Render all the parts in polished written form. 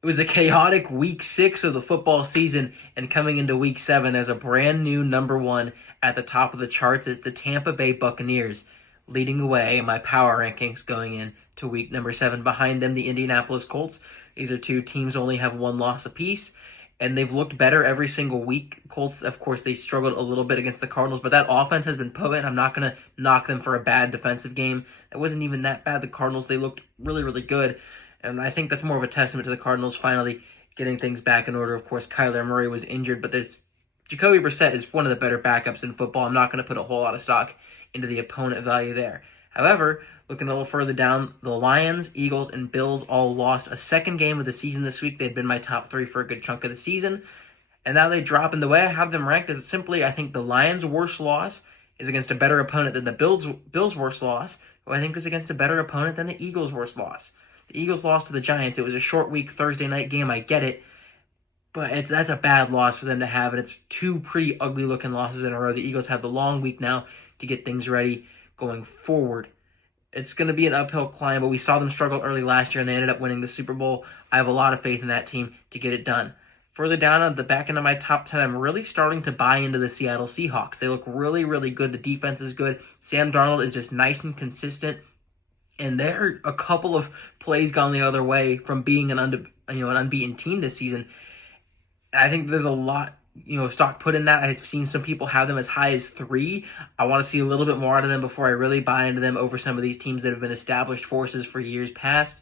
It was a chaotic week 6 of the football season, and coming into week 7, there's a brand new number one at the top of the charts. It's the Tampa Bay Buccaneers leading the way in my power rankings going into week number 7. Behind them, the Indianapolis Colts. These are two teams only have one loss apiece, and they've looked better every single week. Colts, of course, they struggled a little bit against the Cardinals, but that offense has been potent. I'm not going to knock them for a bad defensive game. It wasn't even that bad. The Cardinals, they looked really, really good. And I think that's more of a testament to the Cardinals finally getting things back in order. Of course, Kyler Murray was injured, but there's Jacoby Brissett is one of the better backups in football. I'm not going to put a whole lot of stock into the opponent value there. However, looking a little further down, the Lions, Eagles, and Bills all lost a second game of the season this week. They'd been my top 3 for a good chunk of the season. And now they drop. And the way I have them ranked is simply I think the Lions' worst loss is against a better opponent than the Bills' worst loss, who I think is against a better opponent than the Eagles' worst loss. The Eagles lost to the Giants. It was a short week Thursday night game. I get it. But that's a bad loss for them to have, and it's 2 pretty ugly-looking losses in a row. The Eagles have the long week now to get things ready going forward. It's going to be an uphill climb, but we saw them struggle early last year, and they ended up winning the Super Bowl. I have a lot of faith in that team to get it done. Further down on the back end of my top 10, I'm really starting to buy into the Seattle Seahawks. They look really, really good. The defense is good. Sam Darnold is just nice and consistent. And they're a couple of plays gone the other way from being an unbeaten team this season. I think there's a lot, stock put in that. I've seen some people have them as high as 3. I want to see a little bit more out of them before I really buy into them over some of these teams that have been established forces for years past.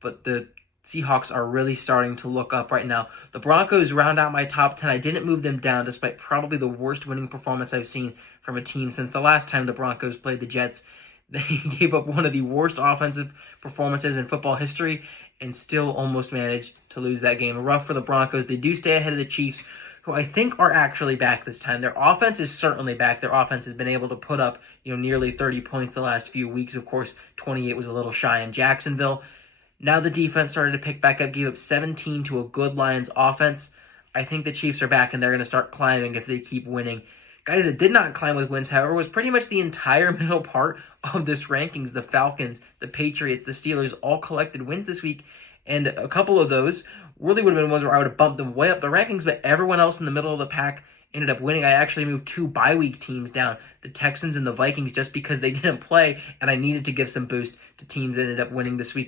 But the Seahawks are really starting to look up right now. The Broncos round out my top 10. I didn't move them down despite probably the worst winning performance I've seen from a team since the last time the Broncos played the Jets. They gave up one of the worst offensive performances in football history and still almost managed to lose that game. Rough for the Broncos. They do stay ahead of the Chiefs, who I think are actually back this time. Their offense is certainly back. Their offense has been able to put up, nearly 30 points the last few weeks. Of course, 28 was a little shy in Jacksonville. Now the defense started to pick back up, gave up 17 to a good Lions offense. I think the Chiefs are back, and they're going to start climbing if they keep winning. Guys that did not climb with wins, however, was pretty much the entire middle part of this rankings. The Falcons, the Patriots, the Steelers all collected wins this week, and a couple of those really would have been ones where I would have bumped them way up the rankings, but everyone else in the middle of the pack ended up winning. I actually moved 2 bye-week teams down, the Texans and the Vikings, just because they didn't play, and I needed to give some boost to teams that ended up winning this week.